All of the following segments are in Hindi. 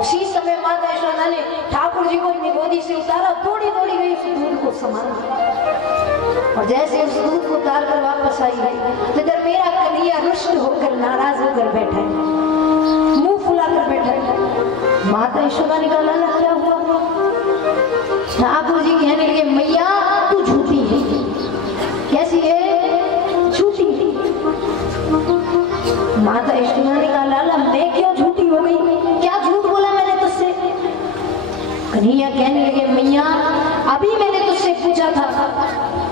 उसी समय माता यशोदा ने ठाकुर जी को अपनी गोदी से उतारा, दौड़ी दौड़ी गई उस दूध को संभाला, और जैसे उस दूध को उतार कर वापस आई गई तो इधर मेरा कन्हैया रुष्ट होकर नाराज होकर बैठा है, मुंह फुलाकर बैठा है। माता यशोदा ने कहा लाला क्या हुआ? ठाकुर जी कहने लगे मैया तू झूठी है। कैसी है? झूठी है। माता यशोदा ने कहा लाला मैं क्यों झूठी हो गई, क्या झूठ बोला मैंने तुझसे? कन्हैया कहने लगे मैया अभी मैंने तुझसे पूछा था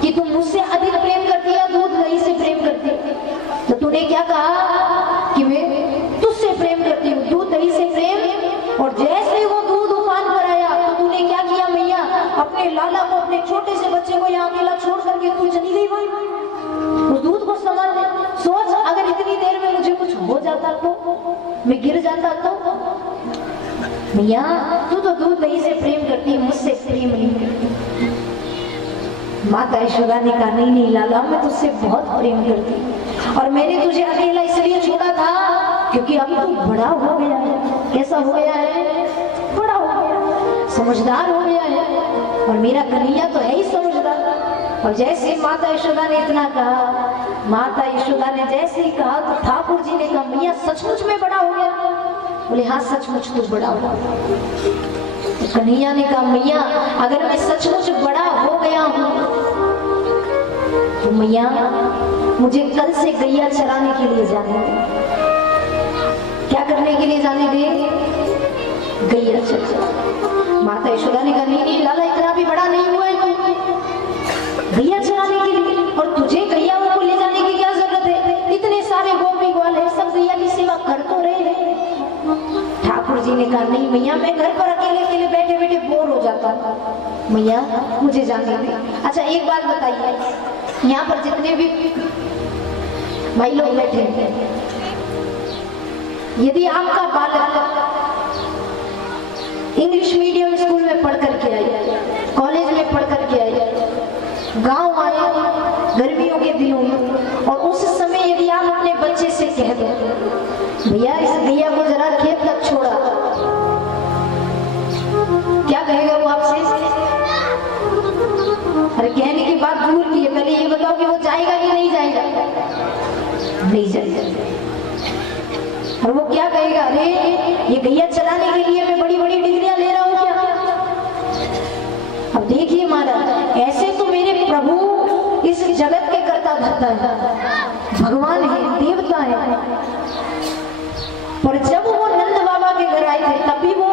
कि तुम मुझसे अधिक प्रेम करती या दूध दही से प्रेम करती, तो तूने क्या कहा कि मैं तुझसे प्रेम करती हूँ, दूध दही से प्रेम। और जैसे वो दूध उफान पर आया तो तूने क्या किया मैया? अपने लाला को, अपने छोटे से बच्चे को यहाँ अकेला छोड़ करके तू चली गई वहां, उस दूध को संभाल ले। सोच अगर इतनी देर में मुझे कुछ हो जाता तो, मैं गिर जाता तो। मैया तू तो दूध दही से प्रेम करती है, मुझसे प्रेम नहीं करती। माता यशोदा ने कहा नहीं नहीं लाला मैं तुझसे बहुत प्रेम करती, और मैंने तुझे अकेला इसलिए छोड़ा था क्योंकि अब तू बड़ा हो गया है। कैसा हो गया है? बड़ा हो गया, समझदार हो गया है, और मेरा कन्हैया तो है ही समझदार। और जैसे माता यशोदा ने इतना कहा, माता यशोदा ने जैसे ही कहा तो ठाकुर जी ने कहा मैया सचमुच में बड़ा हो गया? बोले हाँ सचमुच तू बड़ा हो गया। तो कन्हैया ने कहा मैया अगर मैं सचमुच बड़ा हो गया हूँ तो मैया मुझे कल से गैया चराने के लिए जाने दे। क्या करने के लिए जाने दे? गैया चरा। माता यशोदा ने कहा नहीं लाला इतना भी बड़ा नहीं हुआ है गैया चराने के लिए, और तुझे गैयाओं को ले जाने की क्या जरूरत है? इतने सारे गोपी ग्वाल है, सब गैया की सेवा कर तो रहे हैं। ठाकुर जी ने कहा नहीं मैया मैं घर पर अकेले अकेले बैठे बैठे बोर हो जाता हूँ, मैया मुझे जाने दे। अच्छा एक बात बताइए, यहाँ पर जितने भी भाई लोग बैठे हैं, यदि आपका बालक इंग्लिश मीडियम स्कूल में पढ़ करके आए, कॉलेज में पढ़ करके आए, गांव आए गर्मियों के दिनों में, और उस समय यदि आप अपने बच्चे से कह दो भैया इस गैया को जरा खेत तक छोड़ा, क्या कहेगा वो आपसे? अरे कहने की बात दूर की है, पहले ये बताओ कि वो जाएगा कि नहीं जाएगा? नहीं जाएगा। और वो क्या कहेगा? अरे ये गैया चलाने के लिए मैं बड़ी बड़ी डिग्रियां ले रहा हूं क्या? अब देखिए महाराज ऐसे तो मेरे प्रभु इस जगत के कर्ता धर्ता है, भगवान है, देवता है, पर जब वो नंद बाबा के घर आए थे तब भी वो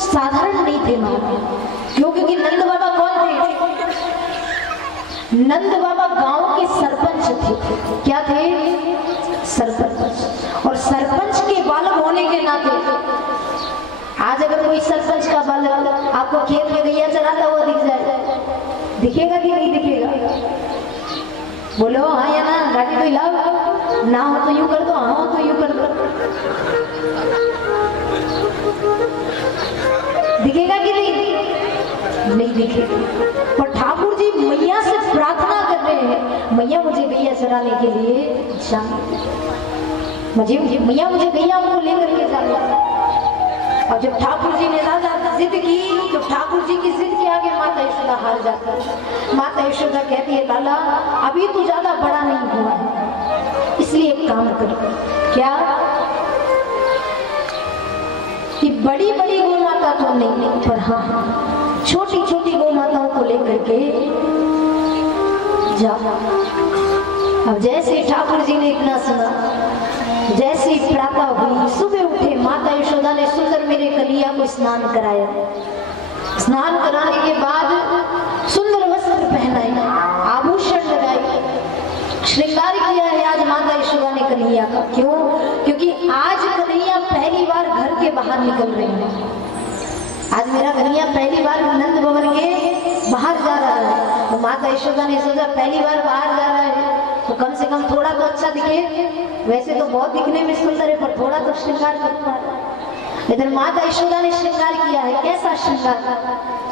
साधारण नहीं थे महाराज। क्यों? क्योंकि नंद बाबा कौन थे? नंद बाबा गांव के सरपंच थे। क्या थे? सरपंच। और सरपंच के बालक होने के नाते आज अगर कोई सरपंच का बालक आपको खेत में गैया चलाता हुआ दिख जाए, दिखेगा कि नहीं दिखेगा? बोलो हाँ या ना? गाड़ी तो हिलाओ, ना हो तो यूं कर दो, हाँ हो तो यूं कर दो। दिखेगा कि नहीं? नहीं दिखेगा। पर ठाकुर जी मैया से प्रार्थना कर रहे हैं मैया मुझे गैया चराने के लिए जाना, मैया मुझे गैया को लेकर के जाना। और जब ठाकुर जी ने ज्यादा जिद की तो ठाकुर जी की जिद के आगे माता यशोदा हार जाती है। माता यशोदा कहती है लाला अभी तो ज्यादा बड़ा नहीं हुआ है, इसलिए एक काम करो। क्या? कि बड़ी बड़ी गौ माता तो नहीं, पर हाँ छोटी छोटी गौ माताओं को लेकर के जाओ। अब जैसे ठाकुर जी ने इतना सुना, जैसे ही प्रातः हुई, सुबह उठे, माता यशोदा ने सुंदर मेरे कन्हैया को स्नान कराया। स्नान कराने के बाद सुंदर वस्त्र पहनाए, आभूषण लगाए, श्रृंगार किया है आज माता यशोदा ने कन्हैया का। क्यों? क्योंकि आज कन्हैया पहली बार घर के बाहर निकल रहे हैं। आज मेरा कन्हैया पहली बार नंद भवन के बाहर जा रहा है, तो माता यशोदा ने सोचा पहली बार बाहर जा रहा है तो कम से कम थोड़ा तो अच्छा दिखे। वैसे तो बहुत दिखने में सुंदर है, पर थोड़ा तो श्रृंगार करता है। इधर माता यशोदा ने श्रृंगार किया है। कैसा श्रृंगार?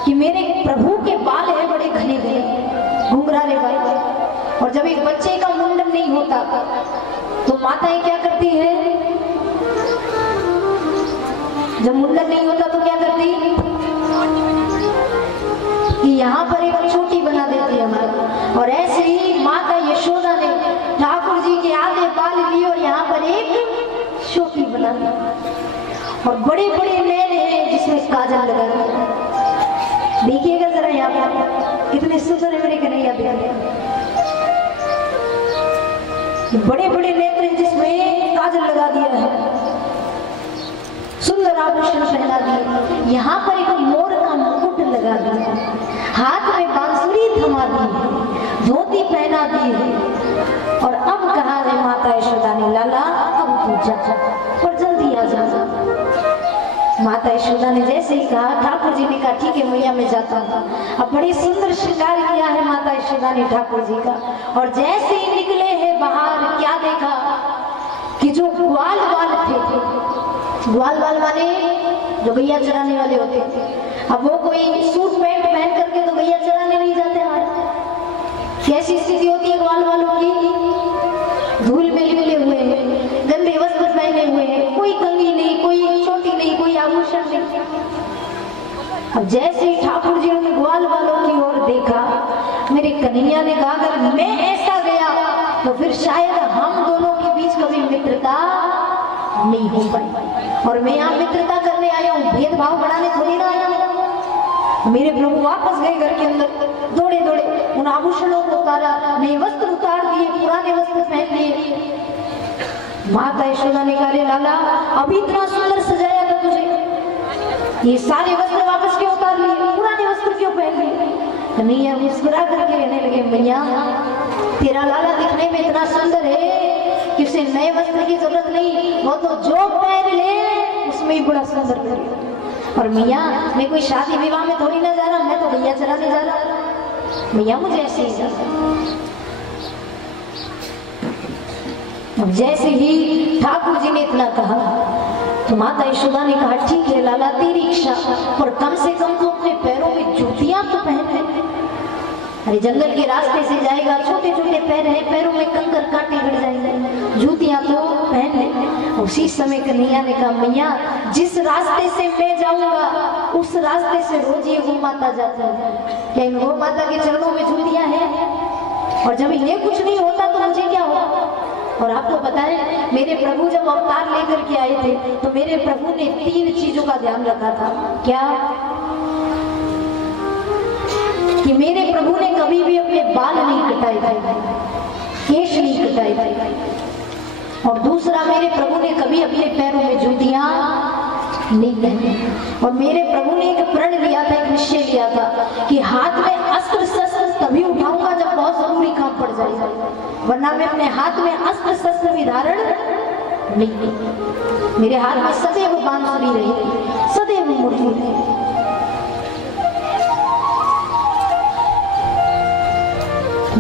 कि मेरे प्रभु के बाल है बड़े घने घने घुंघराले बाल, और जब एक बच्चे का मुंडन नहीं होता तो माताएं क्या करती है? जब मुंडन नहीं होता तो क्या करती कि यहाँ पर एक चोटी बना देती है हमारा। और ऐसे ही माता यशोदा ने ठाकुर जी के आधे बाल लिए और यहाँ पर एक चोटी बना दी और बड़े बड़े नैन हैं जिसमें काजल लगा दिया। देखिएगा जरा यहाँ पर कितने सुंदर है मेरे कन्हैया देखिए, बड़े बड़े नेत्र हैं जिसमें काजल लगा दिया है, सुंदर आभूषण पहना दिए, यहाँ पर एक मोर का मुकुट लगा दिया, हाथ में बांसुरी थमा दी, धोती पहना दी और अब कहा है माता यशोदा ने लाला अब तू जा और जल्दी आ जा। माता यशोदा ने जैसे ही कहा ठाकुर जी ने कहा ठीक है मैया मैं जाता हूँ। अब बड़ी सुंदर श्रृंगार किया है माता यशोदा ने ठाकुर जी का और जैसे ही निकले हैं बाहर क्या देखा कि जो ग्वाल वाल थे, ग्वाल वाल माने जो गैया चराने वाले होते थे, अब वो कोई सूट पैंट पहन करके तो गैया चराने नहीं जाते हमारे। कैसी स्थिति होती है ग्वाल वालों की, धूल में लिपटे हुए हैं, गंदे वस्त्र पहने हुए हैं, कोई कंगी नहीं, कोई चोटी नहीं, कोई आभूषण नहीं। अब जैसे ही ठाकुर जी ने ग्वाल वालों की ओर देखा, मेरे कन्हैया ने कहा अगर मैं ऐसा गया तो फिर शायद हम दोनों के बीच कभी मित्रता नहीं हो पाई और मैं यहाँ मित्रता करने आया हूँ, भेदभाव बढ़ाने थोड़ी ना आया हूँ। मेरे प्रभु वापस गए घर के अंदर, दौड़े दौड़े उन आभूषणों को उतारा, नए वस्त्र उतार दिए, पुराने वस्त्र पहन लिए। माता यशोदा ने कहा लाला अभी इतना सुंदर सजाया था तुझे, ये सारे वस्त्र वापस क्यों उतार लिए, पुराने वस्त्र क्यों पहन लिए? कन्हैया मुस्कुरा करके कहने लगे मैया तेरा लाला दिखने में इतना सुंदर है कि उसे नए वस्त्र की जरूरत नहीं, वो तो जो पहन ले उसमें ही बड़ा सुंदर करे। और मैया मैं कोई शादी विवाह में थोड़ी ना जा रहा, मैं तो गैया चराने जा रहा, मैया मुझे ऐसे ही जा। अब जैसे ही ठाकुर जी ने इतना कहा तो माता यशोदा ने कहा ठीक है लाला तेरी इच्छा, पर कम से कम तो अपने पैरों में जूतियां तो पहन ले। अरे जंगल के रास्ते से जाएगा, छोटे छोटे पैर हैं, पैरों में कंकर कांटे गिर जाएंगे, जूतियां तो पहन ले। उसी समय कन्हैया ने कहा मैया जिस रास्ते से मैं जाऊंगा उस रास्ते से रोज ये गौ माता जाती है, क्या इन गौ माता के चरणों में जूतियां हैं? और जब इन्हें कुछ नहीं होता तो मुझे क्या होगा? और आपको पता है मेरे प्रभु जब अवतार लेकर के आए थे तो मेरे प्रभु ने 3 चीजों का ध्यान रखा था। क्या? कि मेरे प्रभु ने कभी भी अपने बाल नहीं कटाए थे, केश नहीं कटाए थे, और दूसरा मेरे प्रभु ने कभी अपने पैरों में जूतियां नहीं पहनी। और मेरे प्रभु ने एक प्रण लिया था, एक निश्चय लिया था कि हाथ में अस्त्र शस्त्र तभी उठाऊंगा जब बहुत जरूरी काम पड़ जाएगा, वरना मैं अपने हाथ में अस्त्र शस्त्र भी धारण नहीं। मेरे हाथ में सदैव बांसुरी रही, सदैव मूर्ति रही।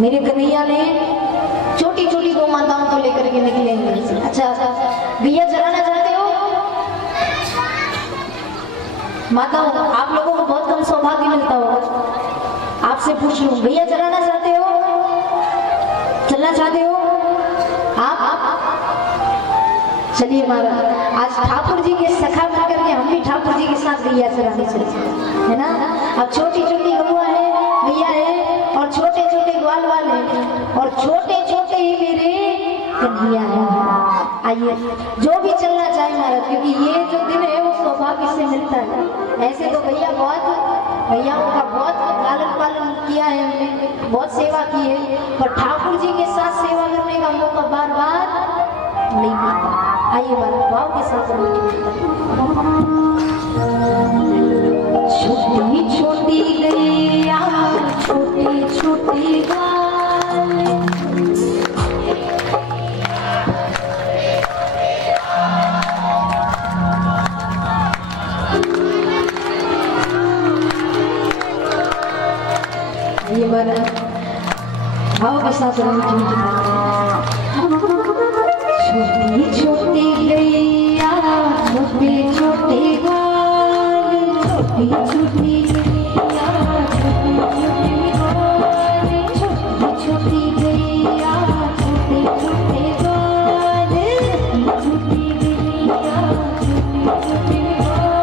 मेरे कन्हैया ने छोटी छोटी गौ माताओं को लेकर के निकलेंगे। अच्छा गैया चराना चाहते हो माताओं? आप लोगों को बहुत कम सौभाग्य मिलता होगा, आपसे पूछ लूं गैया चराना चाहते हो, चलना चाहते हो आप? चलिए महाराज आज ठाकुर जी के सखा बन करके हम भी ठाकुर जी के साथ गैया चराने चले, है ना? अब छोटी छोटी गौआ है, गैया है और छोटे छोटे ग्वाल वाल हैं और छोटे छोटे ही मेरे कन्हैया हैं। आइए जो भी चलना चाहे महाराज, क्योंकि ये जो दिन है वो सौभाग्य से मिलता है। ऐसे तो गैयाओं का बहुत लालन पालन किया है हमने, बहुत सेवा की है, पर ठाकुर जी के साथ सेवा करने का मौका बार बार नहीं मिलता। आइए बाबा भाव के साथ छोटी छोटी गैया छोटी छोटी ये बार भाव के साथ छोटी छोटी गैया छोटे छोटे गाल, छोटी छोटी गैया छोटी छोटी गैया छोटे छोटे गाल, छोटी गैया छोटे छोटे गाल।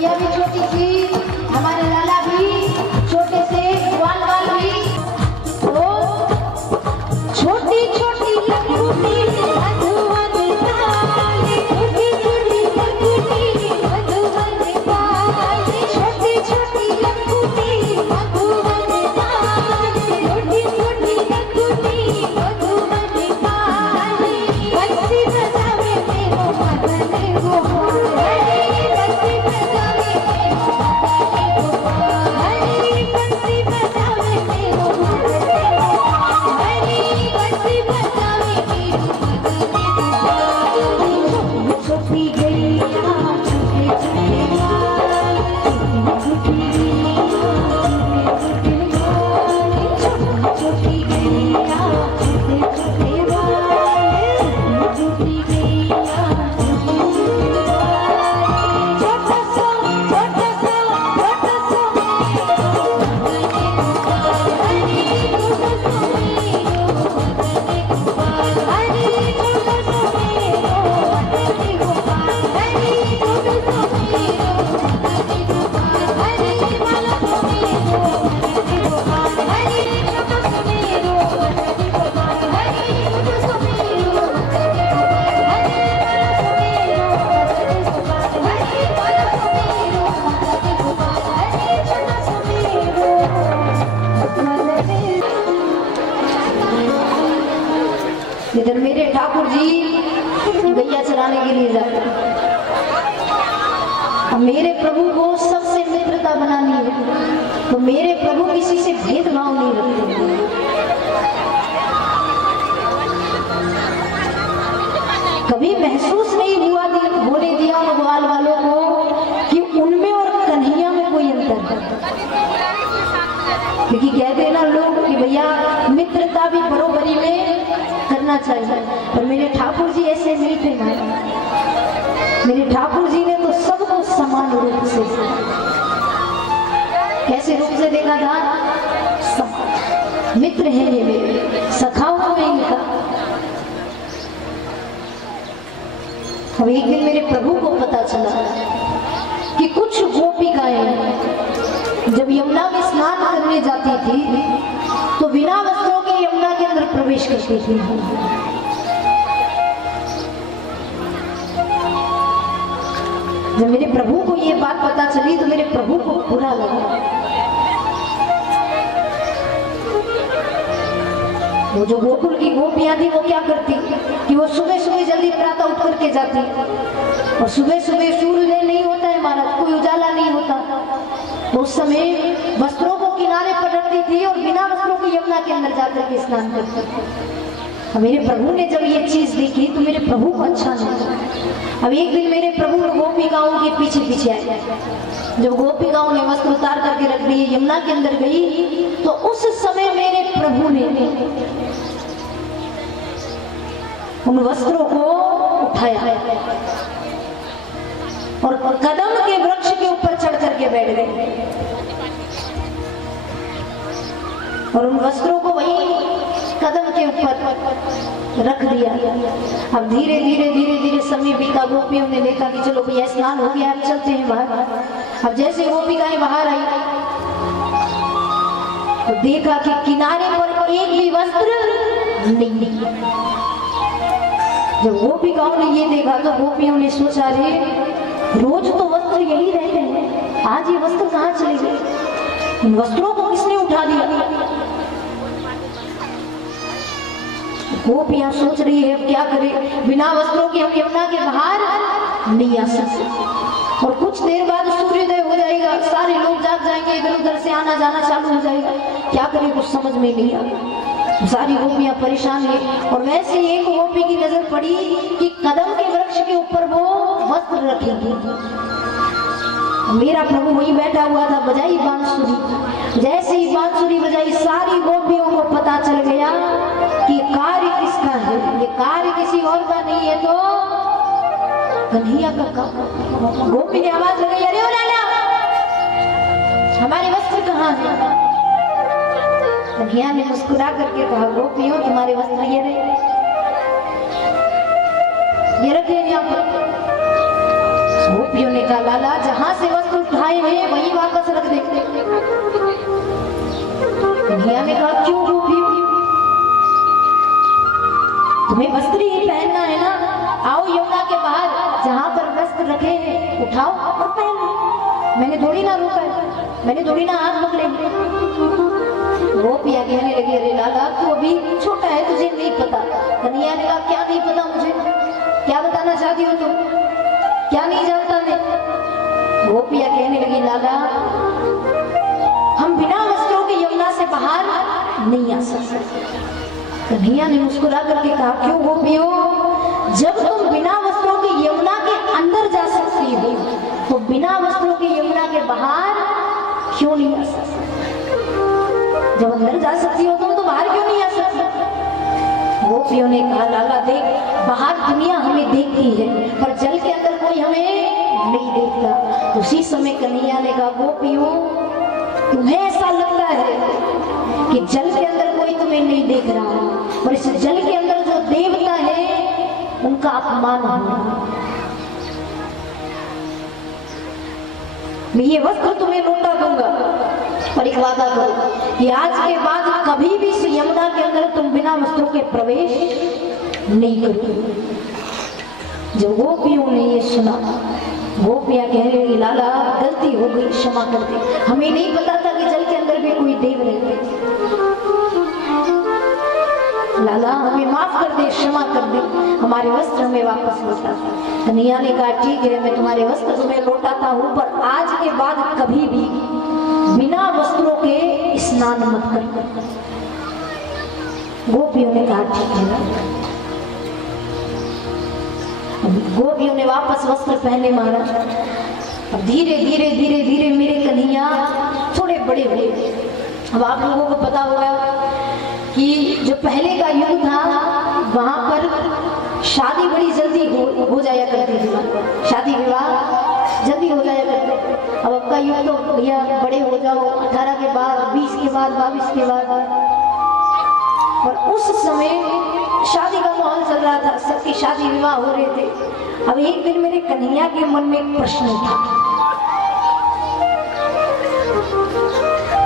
मैया भी छोटी सी, हमारे लाला भी छोटे से, ग्वाल वाल भी। तो छोटी छोटी लखुटी मधुवन पाले, छोटी छोटी लखुटी मधुवन पाले, छोटी छोटी लखुटी मधुवन पाले, छोटी छोटी लखुटी मधुवन पाले। बंसी बजावे मेरो मदन गोपाल, बंसी बजावे मेरो मदन गोपाल, बंसी बजावे मेरो मदन गोपाल, बंसी बजावे मेरो मदन गोपाल। छोटी गैया छोटे छोटे बाल, छोटी गैया छोटे छोटे बाल, छोटी गैया छोटे छोटे बाल, छोटी गैया छोटे छोटे बाल। छोटा सा छोटा सा छोटा सा मेरो मदन गोपाल, छोटा सा मेरो मदन गोपाल, छोटा सा मेरो मदन गोपाल, छोटा सा मेरो मदन गोपाल, माला सा मेरो मदन गोपाल, छोटा सा मेरो मदन गोपाल, छोटा सा मेरो मदन गोपाल, माला सा मेरो मदन गोपाल, माला सा मेरो मदन गोपाल, छोटा सा मेरो मदन। इधर मेरे ठाकुर जी गैया चराने के लिए जाते हैं। अब मेरे प्रभु को सबसे मित्रता बनानी है, तो मेरे प्रभु किसी से भेदभाव नहीं रखते। कभी महसूस नहीं होने दिया भगवान वालों को कि उनमें और कन्हैया में कोई अंतर है। क्योंकि कहते हैं ना लोग कि भैया मित्रता भी बरोबरी में करना चाहिए, पर मेरे ठाकुर जी ऐसे नहीं थे। मेरे ठाकुर जी ने तो सबको समान रूप से, कैसे रूप से देखा था? मित्र है ये मेरे, सखाओं में इनका। अब एक दिन मेरे प्रभु को पता चला कि कुछ गोपिकाएं जब यमुना में स्नान करने जाती थी तो बिना वस्त्रों के यमुना के अंदर प्रवेश करती थी। जब मेरे प्रभु को ये बात पता चली तो मेरे प्रभु को बुरा लगा। वो जो गोकुल की गोपियां थी वो क्या करती कि वो सुबह सुबह जल्दी प्रातः उठ करके जाती, और सुबह सुबह सूर्योदय नहीं होता है महाराज, कोई उजाला नहीं होता, तो उस समय वस्त्रों को किनारे पर रखती थी और बिना वस्त्रों के यमुना के अंदर जाकर के स्नान करती थी। मेरे प्रभु ने जब ये चीज देखी तो मेरे प्रभु को अच्छा नहीं लगा। अब एक दिन मेरे प्रभु गोपिकाओं के पीछे पीछे आए। जब गोपिकाओं ने वस्त्र उतार करके रख दिए, यमुना के अंदर गई, तो उस समय मेरे प्रभु ने उन वस्त्रों को उठाया और कदम के वृक्ष के ऊपर चढ़ करके बैठ गए और उन वस्त्रों को वहीं कदम के ऊपर रख दिया। अब धीरे धीरे धीरे धीरे समय बीता। गोपियों ने देखा कि चलो भैया स्नान हो गया, अब चलते हैं बाहर। अब जैसे गोपिकाएं बाहर आई तो देखा कि किनारे पर एक भी वस्त्र नहीं। जब गोपिकाओं ने ये देखा तो गोपियों ने सोचा, रे रोज तो वस्त्र यही रहते हैं, आज ये वस्त्र कहाँ चले गए? इन वस्त्रों को किसने उठा दिया? गोपियां सोच रही है अब क्या करें, बिना वस्त्रों के हम यमुना के बाहर नहीं आ सकते। और कुछ देर बाद सूर्योदय हो जाएगा, सारे लोग जाग जाएंगे, इधर उधर से आना जाना चालू हो जाएगा, क्या करें कुछ समझ में नहीं आ। सारी गोपियां परेशान है। और वैसे एक गोपी की नजर पड़ी कि कदम के वृक्ष के ऊपर वो वस्त्र रखेंगे। मेरा प्रभु वहीं बैठा हुआ था, बजाई बांसुरी। जैसे ही बांसुरी बजाई, सारी गोपियों को पता चल गया कि कार्य किसका है। ये कार्य किसी और का नहीं है तो कन्हैया का काम। गोपी ने आवाज लगाई, अरे ओ लाला, हमारे वस्त्र कहाँ है? कन्हैया ने मुस्कुरा करके कहा, गोपियों तुम्हारे वस्त्र ये रहे, ये रखे यहाँ पर। गोपियों ने कहा, लाला जहां से वस्त्र है वहीं वापस रख दे। कन्हैया ने कहा क्यों गोपियों, तुम्हें वस्त्र ही पहनना है ना, आओ यमुना के बाहर जहां पर वस्त्र रखे हैं उठाओ और पहन लो। मैंने थोड़ी ना रोका है, मैंने थोड़ी ना हाथ पकड़े। गोपियां कहने लगी अरे लाला तू अभी छोटा है, तुझे नहीं पता। कन्हैया ने कहा क्या नहीं पता मुझे, क्या बताना चाहती हो तुम, क्या नहीं जानता मैं। गोपियां कहने लगी लाला हम बिना वस्त्रों के यमुना से बाहर नहीं आ सकते। कन्हैया ने मुस्कुरा करके कहा क्यों गोपियों, जब तुम बिना वस्त्रों के यमुना के अंदर जा सकती हो तो बिना वस्त्रों के यमुना के बाहर क्यों नहीं आ सकती। जब अंदर जा सकती हो तुम तो बाहर क्यों नहीं आ सकती। गोपियों ने कहा लाला देख बाहर दुनिया हमें देखती है पर जल के अंदर कोई हमें नहीं देखता। उसी समय कन्हैया ने कहा गोपियों तुम्हें ऐसा लगता है कि जल के अंदर कोई तुम्हें नहीं देख रहा और इस जल के अंदर जो देवता है उनका अपमान होगा। मैं ये वस्त्र तुम्हें लौटा दूंगा पर एक वादा करो कि आज के बाद कभी भी इस यमुना के अंदर तुम बिना वस्त्रों के प्रवेश नहीं करोगे। जब गोपियों ने ये सुना गोपियां कह रही लाला गलती हो गई क्षमा कर दे, हमें नहीं पता था कि जल के अंदर भी कोई देव रहते। लाला हमें माफ कर दे, क्षमा कर दे, हमारे वस्त्र हमें वापस लौटा। कन्हैया ने कहा ठीक है मैं तुम्हारे वस्त्र तुम्हें लौटाता हूँ पर आज के बाद कभी भी बिना वस्त्रों के स्नान मत कर। गोपियों ने कहा ठीक है। गोपियों ने वापस वस्त्र पहने मारा। अब धीरे धीरे धीरे धीरे मेरे कन्हैया थोड़े बड़े हुए। अब आप लोगों को पता होगा कि जो पहले का युग था वहां पर शादी बड़ी जल्दी हो जाया करती थी, शादी विवाह जल्दी हो जाया करते। अब आपका युग तो भैया बड़े हो जाओ 18 के बाद 20 के बाद 22 के बाद। और उस समय शादी का माहौल चल रहा था, सबकी शादी विवाह हो रहे थे। अब एक दिन मेरे कन्हैया के मन में एक प्रश्न था,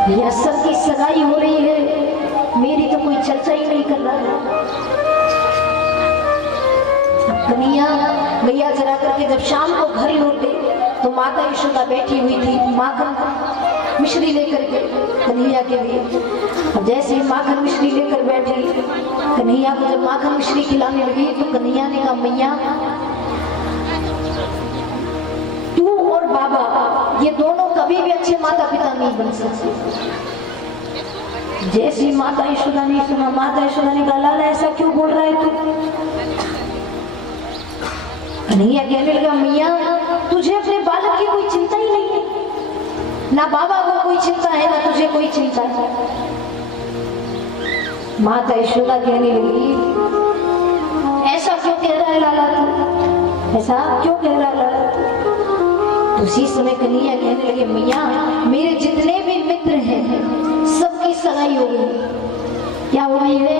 भैया सबकी सगाई हो रही है मेरी तो कोई चर्चा ही नहीं कर रहा है। कन्हैया गैया चरा करके जब शाम को घर लौटे तो माता यशोदा बैठी हुई थी माखन मिश्री लेकर के कन्हैया के लिए। और जैसे ही माखन मिश्री लेकर बैठी कन्हैया को जब माखन मिश्री खिलाने लगी तो कन्हैया ने कहा मैया तू और बाबा ये दोनों कभी भी अच्छे माता पिता नहीं बन सकते। जैसे माता यशोदा ने सुना माता यशोदा ने कहा लाला ऐसा क्यों बोल रहा है तू। कन्हैया कहने लगा मैया तुझे अपने बालक की कोई चिंता ही नहीं है, ना बाबा को कोई चिंता है ना तुझे कोई चिंता है। माता यशोदा कहने लगी ऐसा क्यों कह रहा है लाला तू, ऐसा क्यों कह रहा है लाला तू। उसी समय कन्हैया कहने लगे मैया मेरे जितने भी मित्र हैं सबकी सगाई हो गई। क्या हो गई है,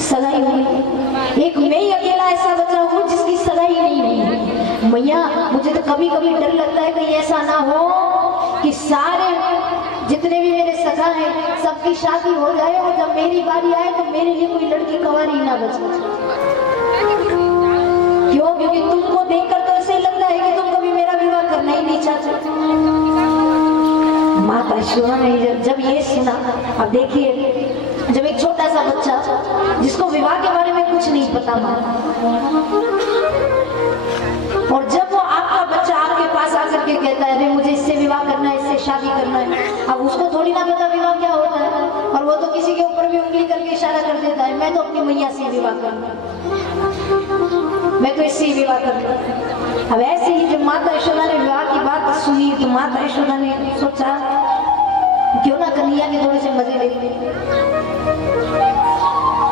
सगाई हो गई। एक मैं ही अकेला ऐसा बचा हूँ जिसकी सगाई नहीं हुई। मैया मुझे तो कभी कभी डर लगता है कहीं ऐसा ना हो कि सारे जितने भी मेरे सगा हैं सबकी शादी हो जाए और जब मेरी बारी आए तो मेरे लिए कोई लड़की कुंवारी ना बचे। क्यों, क्योंकि तुमको देखकर तो ऐसे लगता है कि तुम कभी मेरा विवाह करना ही नहीं चाहते। माता यशोदा ने जब ये सुना, अब देखिए जब एक छोटा सा बच्चा जिसको विवाह के बारे में कुछ नहीं पता और जब वो आपका बच्चा आपके पास आकर के कहता है अरे मुझे इससे विवाह करना है इससे शादी करना है, अब उसको थोड़ी ना पता विवाह क्या होता है और वो तो किसी के ऊपर भी उंगली करके इशारा कर देता है मैं तो अपनी मैया से विवाह करना, मैं तो इससे विवाह करना। अब ऐसे ही जब माता यशोदा ने विवाह की बात सुनी तो माता यशोदा ने सोचा क्यों ना कन्हैया के थोड़े से मजे लेते।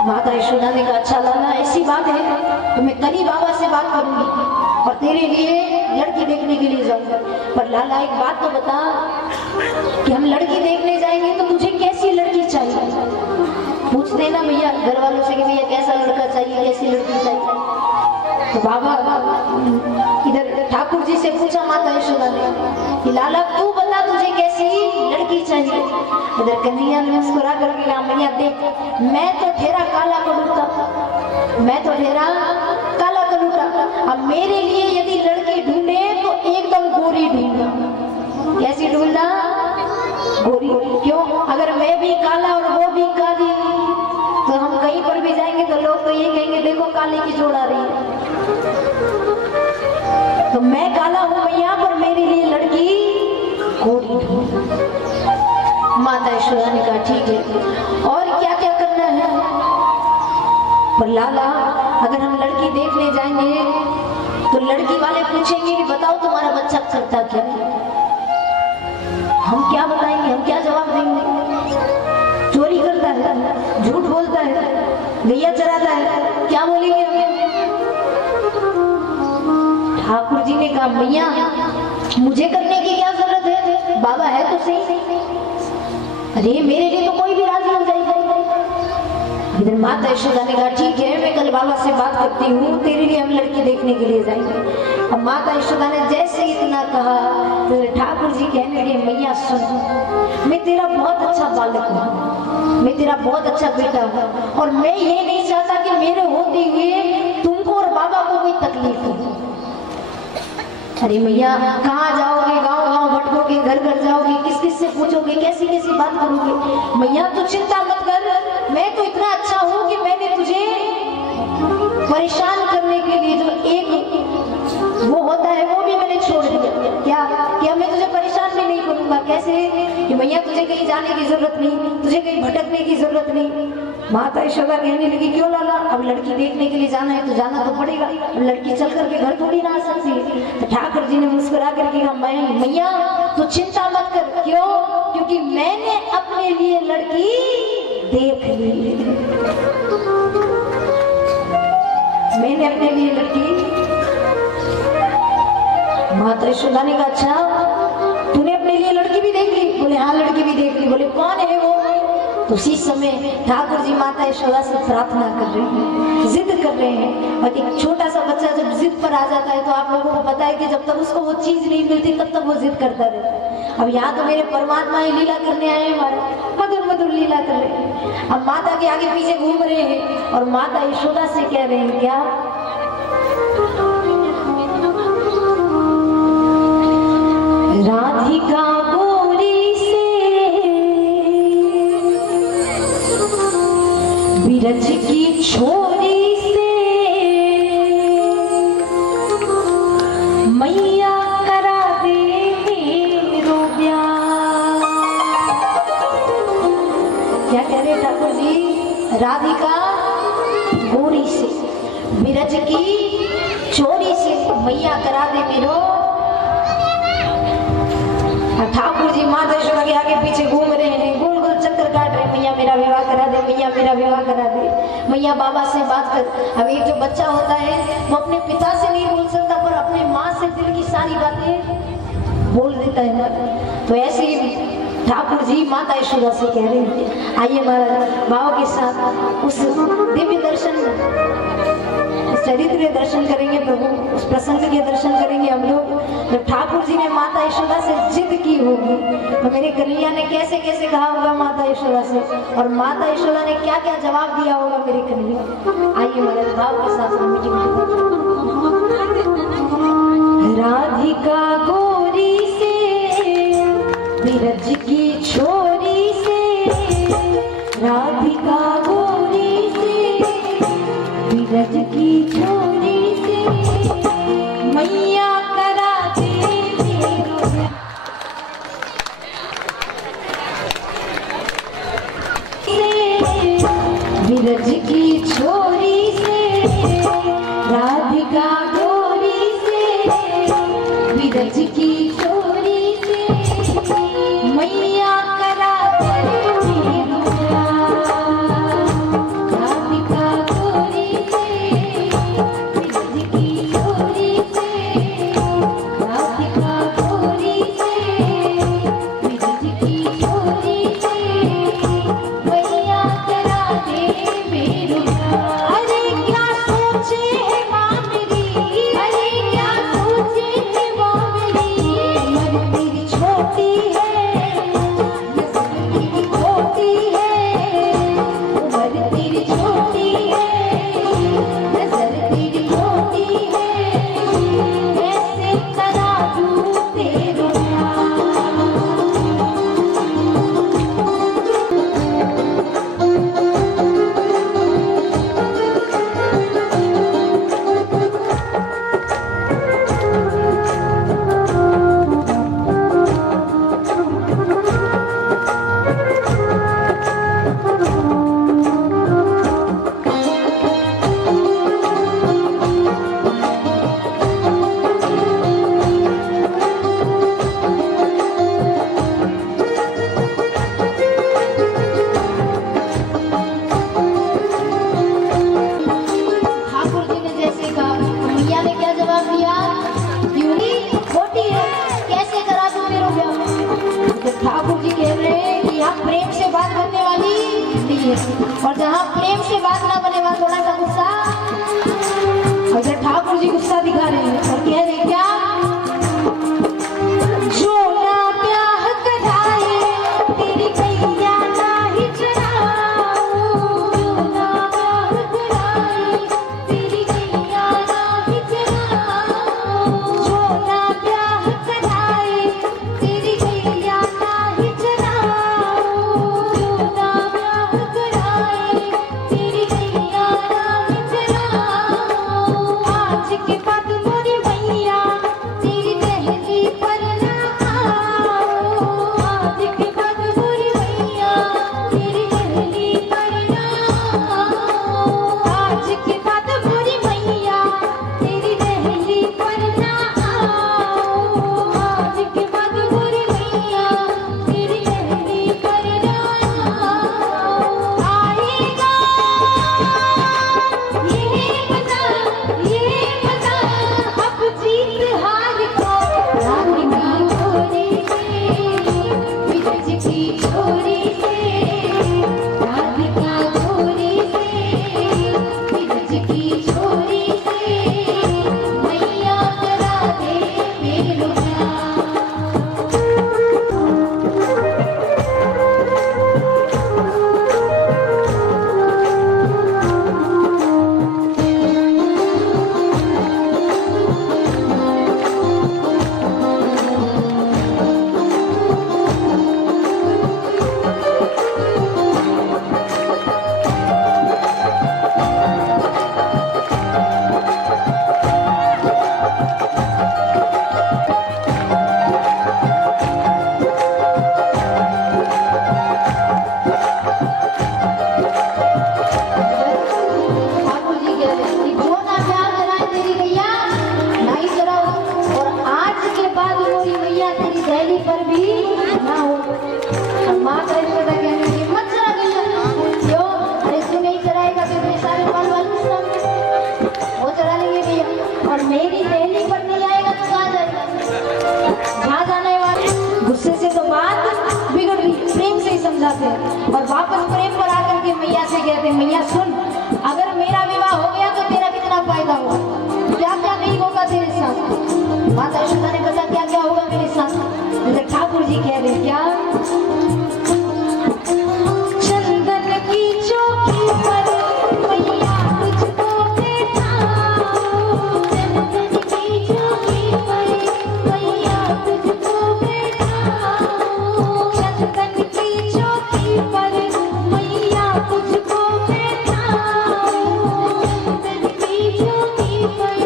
माता यशोदा ने कहा अच्छा लाला ऐसी बात है तो मैं कल ही बाबा से बात करूंगी और तेरे लिए लड़की देखने के लिए जाऊंगा। पर लाला एक बात तो बता कि हम लड़की देखने जाएंगे तो तुझे कैसी लड़की चाहिए। पूछते ना भैया घर वालों से कि भैया कैसा लड़का चाहिए कैसी लड़की चाहिए। तो बाबा इधर ठाकुर जी से पूछा माता यशोदा ने कि लाला तू बता तुझे कैसी लड़की चाहिए। इधर कन्हैया ने मुस्कुरा करके कहा मैया देख मैं तो ठेरा काला कलूटा, मैं तो ठेरा काला कलूटा, अब मेरे लिए यदि लड़की ढूंढे तो एकदम गोरी ढूंढना। कैसी ढूंढना? गोरी। क्यों? अगर मैं भी काला और वो भी काली तो हम कहीं पर भी जाएंगे तो लोग तो ये कहेंगे देखो काली की जोड़ आ रही है। तो मैं काला हूं मैया पर मेरे लिए लड़की गोरी ढूंढ। माता यशोदा ने कहा ठीक है और क्या क्या करना है? पर लाला अगर हम लड़की देखने जाएंगे तो लड़की वाले पूछेंगे कि बताओ तुम्हारा बच्चा करता क्या है? हम क्या बताएंगे? हम क्या जवाब देंगे? चोरी करता है, झूठ बोलता है, गैया चराता है, क्या बोलेंगे हम? ठाकुर जी ने कहा मैया मुझे करने की क्या जरूरत है, बाबा है तो सही। अरे मेरे लिए तो कोई भी राजी हो जाएगा। इधर माता यशोदा ने कहा ठीक है मैं कल बाबा से बात करती हूँ, तेरे लिए हम लड़की देखने के लिए जाएंगे। अब माता यशोदा ने जैसे इतना कहा तो ठाकुर जी कहने लगे मैया सुन मैं तेरा बहुत अच्छा बालक हूँ, मैं तेरा बहुत अच्छा बेटा हूँ और मैं ये नहीं चाहता कि मेरे होते हुए तुमको और बाबा को कोई तकलीफ हो। अरे मैया कहाँ जाओगे? गांव गांव भटकोगे, घर घर जाओगे, किस किस से पूछोगे, कैसी कैसी बात करोगे? मैया तू चिंता मत कर, मैं तो इतना अच्छा हूँ कि मैंने तुझे परेशान करने के लिए जो एक वो होता है वो भी मैंने छोड़ दिया। क्या? कि मैं तुझे परेशान भी नहीं करूंगा। कैसे? कि मैया तुझे कहीं जाने की जरूरत नहीं, तुझे कहीं भटकने की जरूरत नहीं। माता यशोदा कहने लगी क्यों लाला? अब लड़की देखने के लिए जाना है तो जाना तो पड़ेगा, अब लड़की चल करके घर थोड़ी ना आ सकती है। तो ठाकुर जी ने मुस्कुरा करके कहा मैया तो चिंता मत कर। क्यों? क्योंकि मैंने अपने लिए लड़की देख ली, मैंने अपने लिए लड़की। माता यशोदा ने कहा अच्छा तूने अपने लिए लड़की भी देख ली? बोले हाँ लड़की भी देख ली। बोले कौन है वो? तो उसी समय ठाकुर जी माता यशोदा से प्रार्थना कर रहे हैं, जिद कर रहे हैं। और एक छोटा सा बच्चा जब जिद पर आ जाता है तो आप लोगों को पता है कि जब तक उसको वो चीज नहीं मिलती तब तक वो जिद करता रहता है। अब यहाँ तो मेरे परमात्मा ही लीला करने आए हैं, हमारे मधुर मधुर लीला कर रहे हैं। अब माता के आगे पीछे घूम रहे हैं और माता यशोदा से कह रहे हैं क्या? राधिका गोरी से बिरज की छोरी से मैया करा दे मेरो ब्याह। क्या कह रहे ठाकुर जी? राधिका गोरी से बिरज की छोरी से मैया करा दे मेरो। ठाकुर जी माता यशोदा के आगे पीछे घूम रहे हैं, गोल गोल चक्कर काट रहे हैं, मैया मेरा विवाह करा दे, मैया मेरा विवाह करा दे, मैया बाबा से बात कर। अब एक जो बच्चा होता है वो अपने पिता से नहीं बोल सकता पर अपने माँ से दिल की सारी बातें बोल देता है ना। तो ऐसे ही ठाकुर जी माता यशोदा से कह रहे हैं आइए महाराज भाव के साथ उस दिव्य दर्शन चरित्र दर्शन करेंगे, प्रभु उस प्रसंग के दर्शन करेंगे हम लोग। जब ठाकुर जी ने माता यशोदा से जिद की होगी तो मेरे कन्हैया ने कैसे कैसे कहा होगा माता यशोदा से, और माता यशोदा ने क्या क्या जवाब दिया होगा मेरे कन्हैया। आइए महाराज भाव के साथ राधिका गोरी से बिरज की छोरी से, राधिका गोरी से बिरज की छोरी से मैया करा दे मेरो ब्याह। बिरज की छोरी से राधिका गोरी से बिरज की छोरी से मैया करा दे मेरो ब्याह। राधिका गोरी से बिरज की छोरी से राधिका गोरी से बिरज की छोरी से मैया करा दे मेरो ब्याह। अरे क्या सोचे है माँ मेरी, अरे क्या सोचे है माँ मेरी, मर मेरी लीजिए। और जहाँ प्रेम से बात ना बने वहाँ थोड़ा सा गुस्सा। अगर ठाकुर जी गुस्सा दिखा रहे हैं और कह रहे क्या, जो ना ब्याह कराए तेरी कैया ना ही चराऊं, जो ना ब्याह कराए तेरी कैया ना ही चराऊं, जो ना ब्याह कराए तेरी कैया ना ही चराऊं, जो ना ब्याह कराए तेरी कैया ना ही चराऊं। आज के बाद मोरी मैया तेरी दहली पर ना आऊं, आज के बाद मोरी मैया तेरी दहली पर ना आऊं, आज के बाद मोरी मैया तेरी दहली पर ना आऊं, आज के बाद मोरी मैया तेरी दहली पर ना आऊं। आएगा ये बता अब जीत हार को, राधिका छोरी से विरज की छोरी से, राधिका छोरी से विरज की छोरी से, मैया करा दे मेरे प्यार। ठाकुर जी कह रहे हैं कि जो ना प्यार कराए तेरी मैया नहीं चराओ, और आज के बाद मोरी मैया तेरी दहली पर भी ना हो। और माँ का यशोदा कहने लगी मत चरा गैया, क्यों? अरे तू नहीं चराएगा तो मेरे सारे बाल बाल उस सामने वो चरा लेंगे भैया, और मेरी दहली पर नहीं आएगा तो कहाँ जाएगा? जहाँ जाने वाले। गुस्से से तो बात बिगड़ रही, प्रेम से ही समझाते हैं और वापस प्रेम पर आकर के मैया से कहते हैं, मैया सुन, अगर मेरा विवाह हो गया तो तेरा कितना फायदा हुआ, क्या क्या नहीं होगा तेरे साथ। माता यशोदा ने बताया क्या क्या होगा मेरे साथ। जैसे ठाकुर जी कह रहे क्या, चंदन की चौकी पर मैया तुझको बैठाऊं, चंदन की चौकी पर मैया तुझको बैठाऊं, चंदन की चौकी पर मैया तुझको बैठाऊं, चंदन की चौकी पर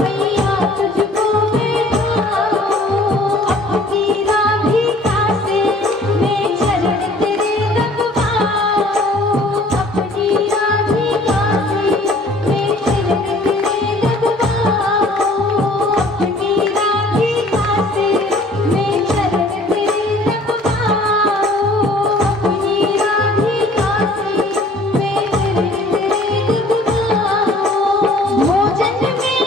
मैया तुझको बैठाऊं। अपनी राधिका से मैं चरण तेरे रखवाऊं, अपनी राधिका से मैं चरण तेरे रखवाऊं, अपनी राधिका से मैं चरण तेरे रखवाऊं, अपनी राधिका से मैं चरण तेरे रखवाऊं। भोजन में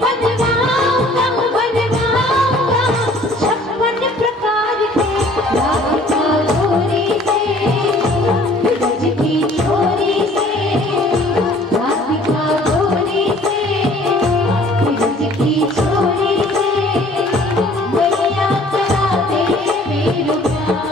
बनवाऊंगा बनवाऊंगा 56 प्रकार के, राधिका छोरी से विरज की छोरी से, राधिका छोरी से विरज की छोरी से, मैया करा दे मेरे प्यार।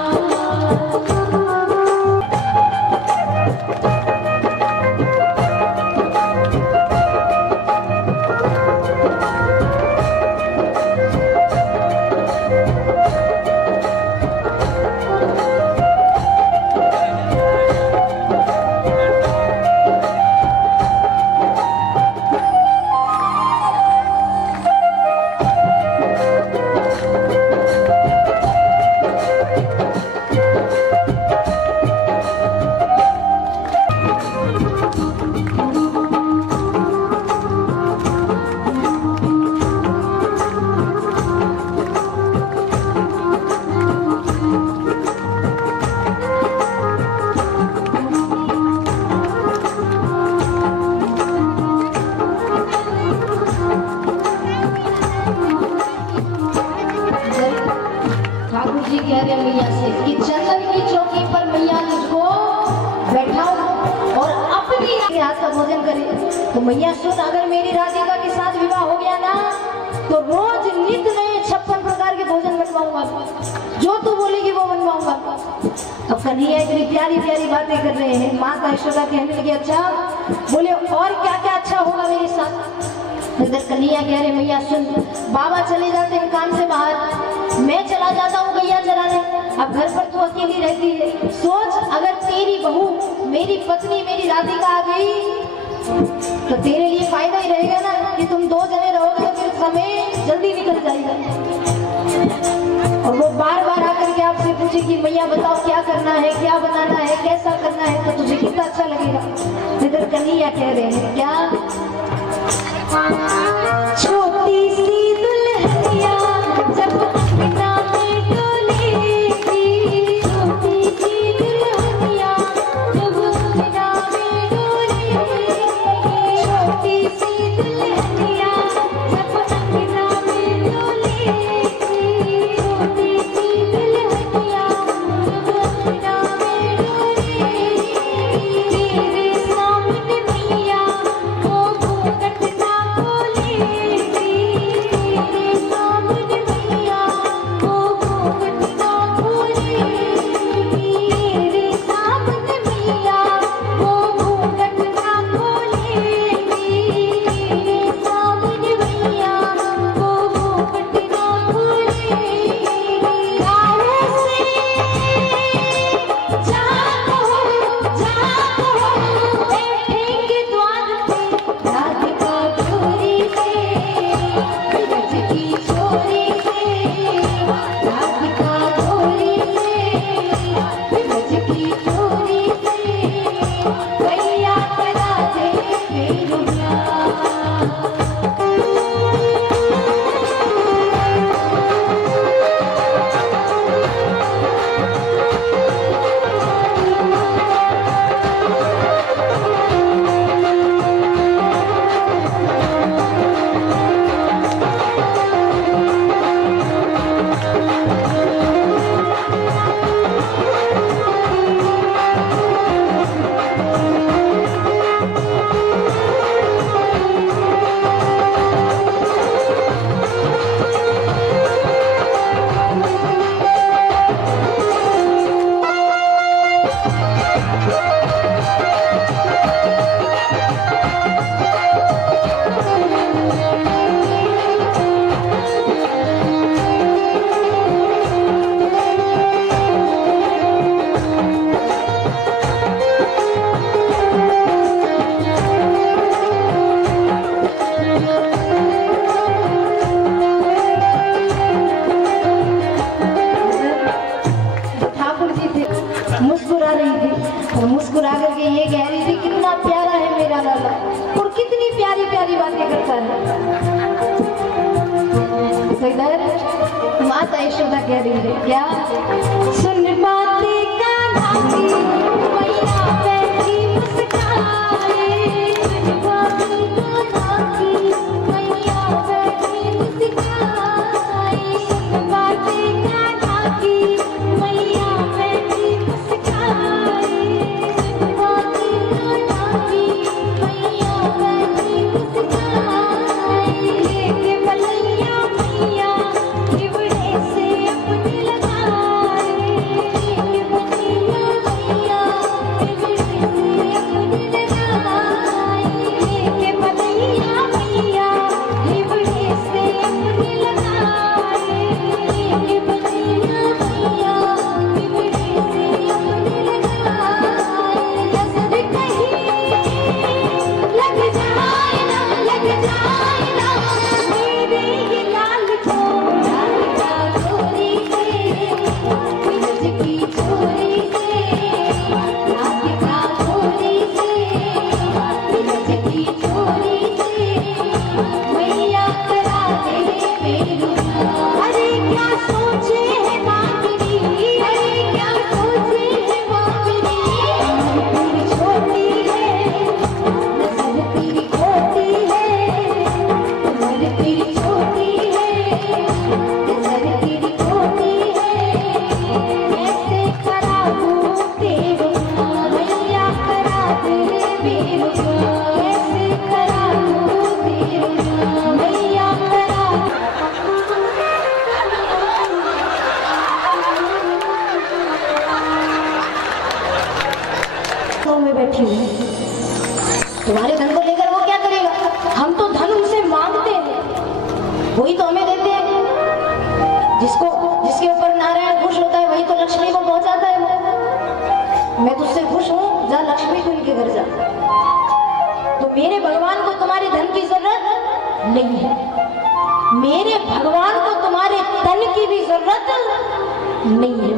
जी कह रहे मैया से कि चंदन की चौकी पर मैया तुझको भोजन करे। तो मैया सुन, अगर मेरी राधिका के साथ विवाह हो गया ना तो रोज नित नए 56 प्रकार के भोजन बनवाऊंगा, जो तू बोलेगी वो बनवाऊंगा। अब कन्हैया इतनी प्यारी प्यारी बातें कर रहे हैं। माता यशोदा कहने लगी अच्छा, बोले और क्या क्या अच्छा होगा मेरे साथ। इधर कन्हैया कह रहे मैया सुन, बाबा चले जाते हैं काम से बाहर, मैं चला जाता हूँ गैया चराने, अब घर पर तू अकेली रहती है। सोच अगर तेरी बहू, मेरी पत्नी, मेरी राधिका आ गई तो तेरे लिए फायदा ही रहेगा ना कि तुम 2 जने रहोगे तो फिर समय जल्दी निकल जाएगा। और वो बार बार आकर के आपसे पूछे कि मैया बताओ क्या करना है, क्या बनाना है, कैसा करना है, तो तुझे कितना अच्छा लगेगा। इधर कन्हैया कह रहे हैं क्या, छोटी सी दुल्हनिया जब अंगना में डोलेगी, छोटी सी दुल्हनिया जब अंगना में डोलेगी, छोटी सी दुल्हनिया जब अंगना में डोलेगी, छोटी सी दुल्हनिया जब अंगना में डोलेगी, तेरे सामने मैया वो घूंघट ना खोलेगी, तेरे सामने मैया वो घूंघट ना खोलेगी, तेरे सामने मैया वो घूंघट ना खोलेगी, तेरे सामने मैया वो घूंघट ना खोलेगी। गाँव से जागो बैठेंगे द्वार पे, राधिका चोरी से, ब्रज की चोरी से, राधिका चोरी से, ब्रज की चोरी से, गैया करा दे मेरू प्यार। मुस्कुरा रही थी और मुस्कुरा करके ये कह रही थी कितना प्यारा है मेरा लाला और कितनी प्यारी प्यारी बातें करता है। तो इधर माता यशोदा कह रही है क्या, सुन बातें कान्हा की मैया बैठी मुस्काए, सुन बातें कान्हा की मैया बैठी मुस्काए, सुन बातें कान्हा की मैया बैठी मुस्काए, सुन बातें कान्हा की मैया बैठी मुस्काए, लेके बलैया मैया हिवड़े से अपने लगाए, लेके बलैया मैया जिसके ऊपर नारायण खुश होता है वही तो लक्ष्मी को पहुंचाता है। मैं तुझसे खुश हूं, जा लक्ष्मी को इनके घर जा। तो मेरे भगवान को तुम्हारे धन की जरूरत नहीं है, मेरे भगवान को तुम्हारे तन की भी जरूरत नहीं है।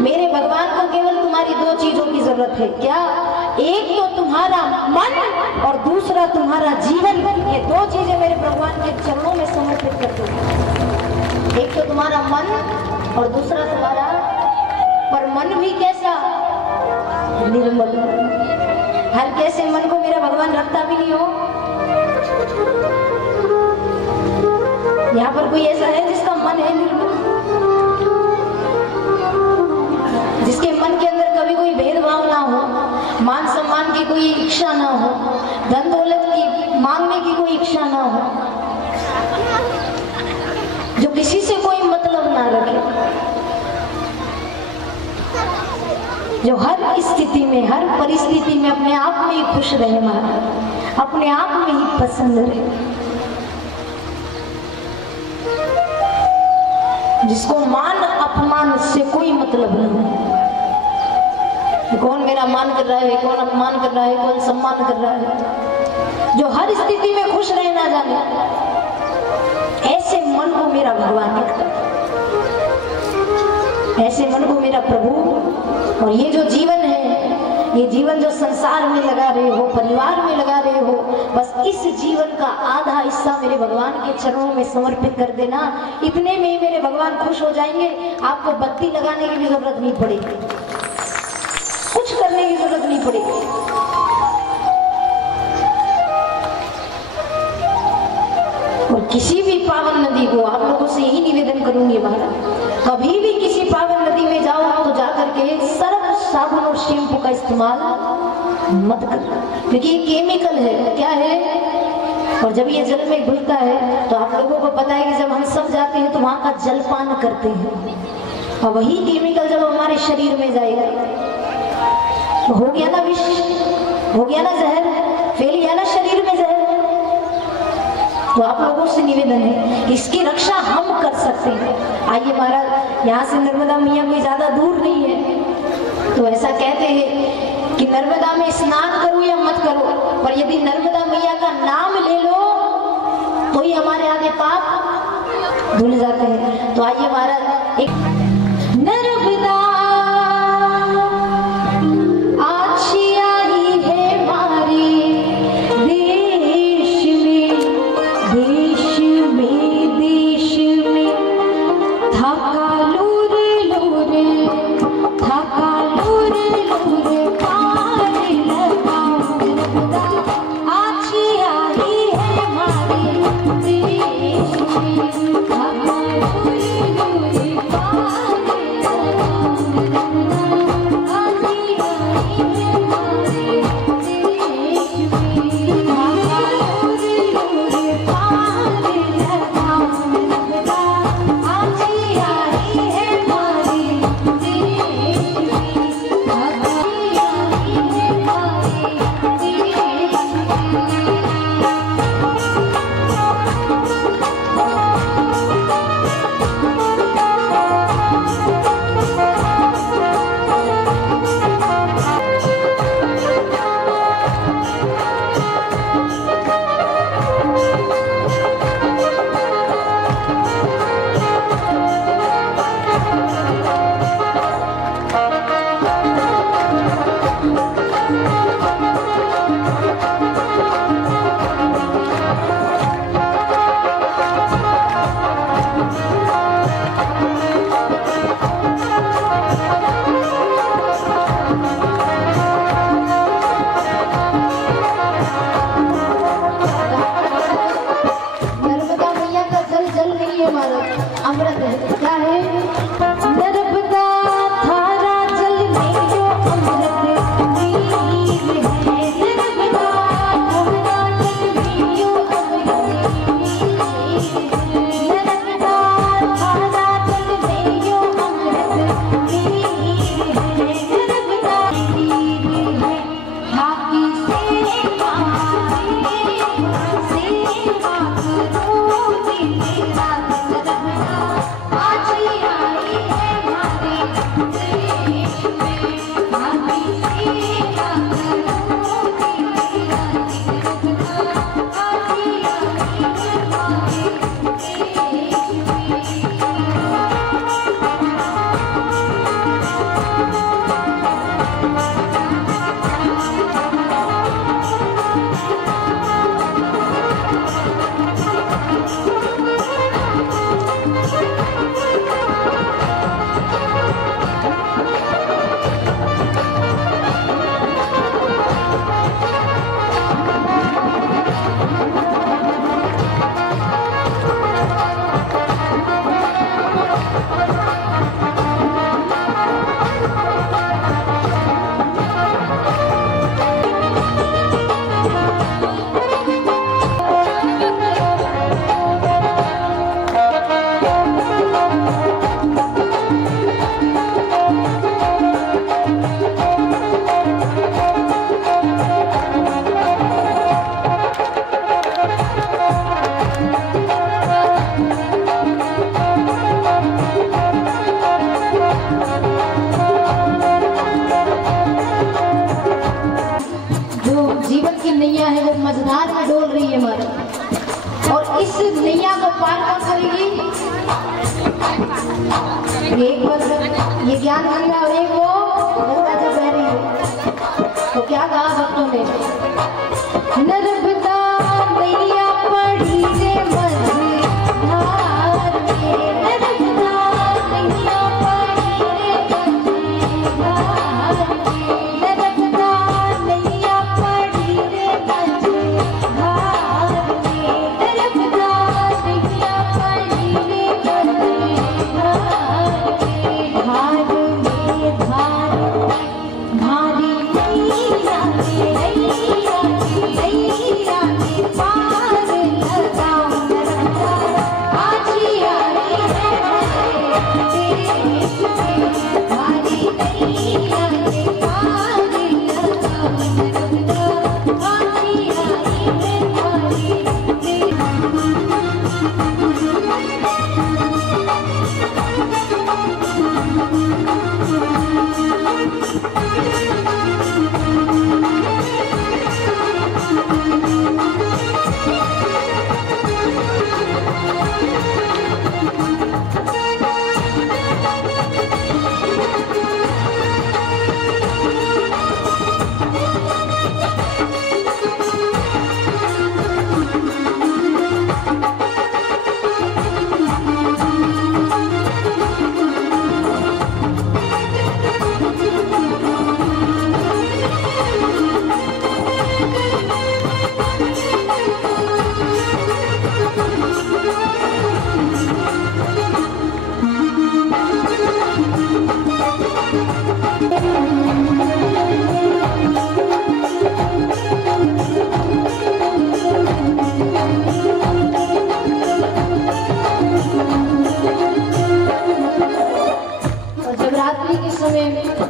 मेरे भगवान को केवल तुम्हारी दो चीजों की जरूरत है। क्या? एक तो तुम्हारा मन और दूसरा तुम्हारा जीवन। ये दो चीजें मेरे भगवान के चरणों में समर्पित कर दो। एक तो तुम्हारा मन और दूसरा तुम्हारा, पर मन भी कैसा? निर्मल। हर कैसे मन को मेरा भगवान रखता भी नहीं हो। यहाँ पर कोई ऐसा है जिसका मन है निर्मल, जिसके मन के अंदर कभी कोई भेदभाव ना हो, मान सम्मान की कोई इच्छा ना हो, धन दौलत की मांगने की कोई इच्छा ना हो, जो किसी से कोई मतलब ना रखे, जो हर स्थिति में हर परिस्थिति में अपने आप में ही खुश रहे, महाराज अपने आप में ही पसंद रहे, जिसको मान अपमान से कोई मतलब नहीं है। कौन मेरा मान कर रहा है, कौन अपमान कर रहा है, कौन सम्मान कर रहा है, जो हर स्थिति में खुश रहना जाने, ऐसे मन को मेरा भगवान रखता है, ऐसे मन को मेरा प्रभु। और ये जो जीवन है, ये जीवन जो संसार में लगा रहे हो, परिवार में लगा रहे हो, बस इस जीवन का आधा हिस्सा मेरे भगवान के चरणों में समर्पित कर देना। इतने में ही मेरे भगवान खुश हो जाएंगे। आपको बत्ती लगाने की भी जरूरत नहीं पड़ेगी, कुछ करने की जरूरत नहीं पड़ेगी। और किसी भी पावन नदी को, आप लोगों से यही निवेदन करूंगी महाराज, कभी भी किसी पावन नदी में जाओ तो जाकर के सर्फ साबुन और शैम्पू का इस्तेमाल मत करना, क्योंकि ये केमिकल है। क्या है? और जब ये जल में घुलता है तो आप लोगों को पता है कि जब हम सब जाते हैं तो वहां का जलपान करते हैं, और वही केमिकल जब हमारे शरीर में जाएगा तो हो गया ना विष, हो गया ना जहर, फैल गया ना शरीर में जहर। तो आप लोगों से निवेदन है कि इसकी रक्षा हम कर सकते हैं। आइए महाराज, यहाँ से नर्मदा मैया कोई ज्यादा दूर नहीं है, तो ऐसा कहते हैं कि नर्मदा में स्नान करो या मत करो, पर यदि नर्मदा मैया का नाम ले लो तो ही हमारे आगे पाप धुल जाते हैं। तो आइए महाराज, एक नर्मदा आछी आई है मारी देश में, देश में, देश में थाका लूर लूर, थाका लूर लूर पार लगाओ। नर्मदा आछी आई है मारी देश में, थाका लूर लूर पार लगाओ। नर्मदा आछी आई है मारी देश में, थाका लूर लूर पार लगाओ। नर्मदा आछी आई है मारी देश में, थाका आई है मारी देश में। नर्मदा मैया का जल जल नहीं है महाराज, अमृत है। क्या है? नर्मदा थारा जल में जो अमृत नीर है, नर्मदा थारा जल में जो अमृत नीर है, नर्मदा थारा जल में जो अमृत नीर है, नर्मदा नीर है। हाथी से सेवा करो दिन रात, नर्मदा आज नैया है वो मझधार में डोल रही है हमारी, और इस नैया को पार कौन करेगी? एक बस ये ज्ञान गंगा और एक वो गंगा जब बह रही है। तो क्या कहा भक्तों ने? नर्मदा नैया पड़ी रे मझधार में, नर्मदा नैया पड़ी रे मझधार में, नर्मदा नैया पड़ी रे मझधार में, नर्मदा नैया पड़ी रे मझधार में, धार में धार भारी नैया नैया नैया पार लगाओ नर्मदा आजी आई है भारी नैया पार लगाओ नर्मदा आजी आई है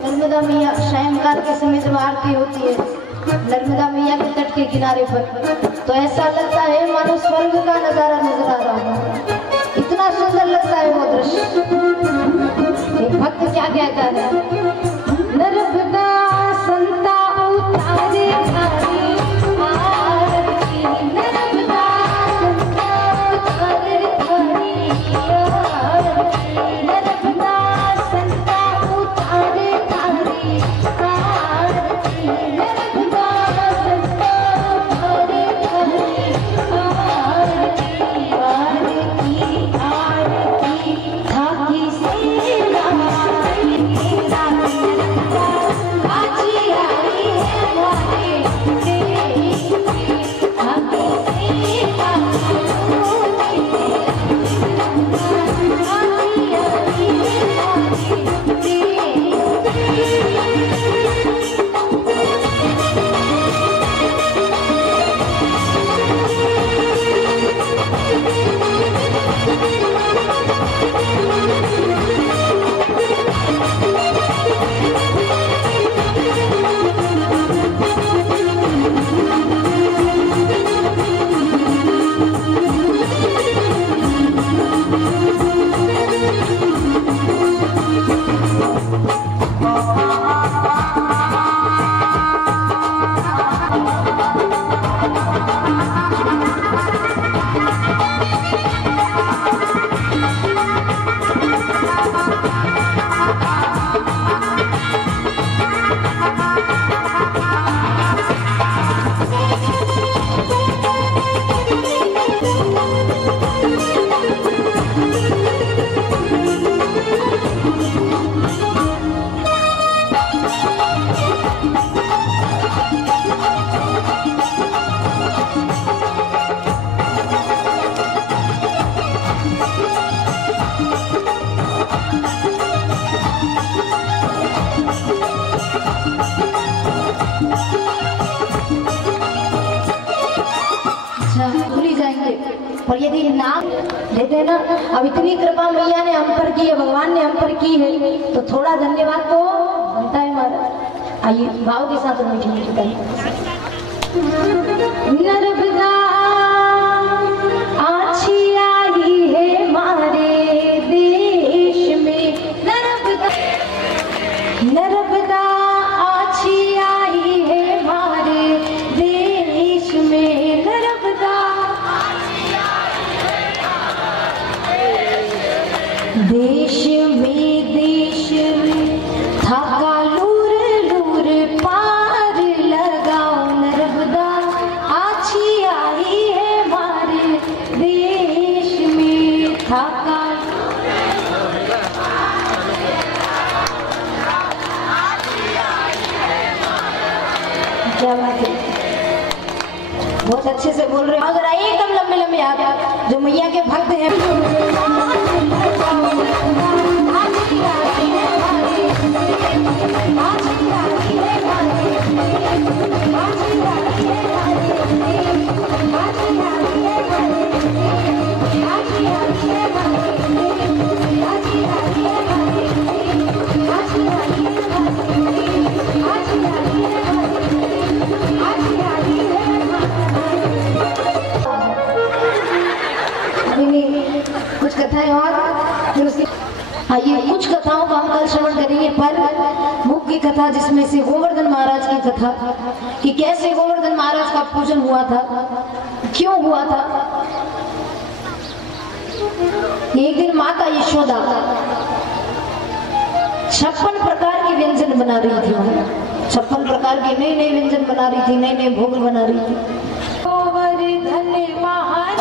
नर्मदा मैया सायंकाल के समय जब आरती होती है नर्मदा मैया के तट के किनारे पर, तो ऐसा लगता है मानो स्वर्ग का नजारा नजर आ रहा है। इतना सुंदर लगता है वो दृश्य। एक भक्त क्या कहता है? नर्मदा संता उतारे धारी आरती, नर्मदा संता उतारे धारी आरती, नर्मदा संता उतारे धारी आरती, नर्मदा संता उतारे धारी आरती, आरती आरती थाकी से रानी तेरा नर्मदा आजी आई है भारे तेरी थाकी से रानी आजी आई है भारे तेरी। और ये यदि नाम देते हैं ना, अब इतनी कृपा मैया ने हम पर की है, भगवान ने हम पर की है, तो थोड़ा धन्यवाद तो बनता है हमारा। आइए भाव के साथ मीठी मीठी गाइए। नर्मदा आछी आई है हमारे देश में, नर्मदा आछी आई है हमारे देश में, नर्मदा देश में थाका लूर लूर पार लगाओ, नर्मदा आछी आई है हमारे देश में, थाका क्या बात है, बहुत अच्छे से बोल रहे हो। अगर एकदम लंबे लंबे याद जो मैया के भक्त हैं। कुछ कथाएं और फिर उसकी आइए कुछ कथाओं का हम कल श्रवण करेंगे, पर मुख्य कथा जिसमें से गोवर्धन महाराज की कथा कि कैसे गोवर्धन महाराज का पूजन हुआ था, क्यों हुआ था। एक दिन माता यशोदा 56 प्रकार के व्यंजन बना रही थी, 56 प्रकार के नए नए व्यंजन बना रही थी, नए नए भोग बना रही थी। गोवर्धन महाराज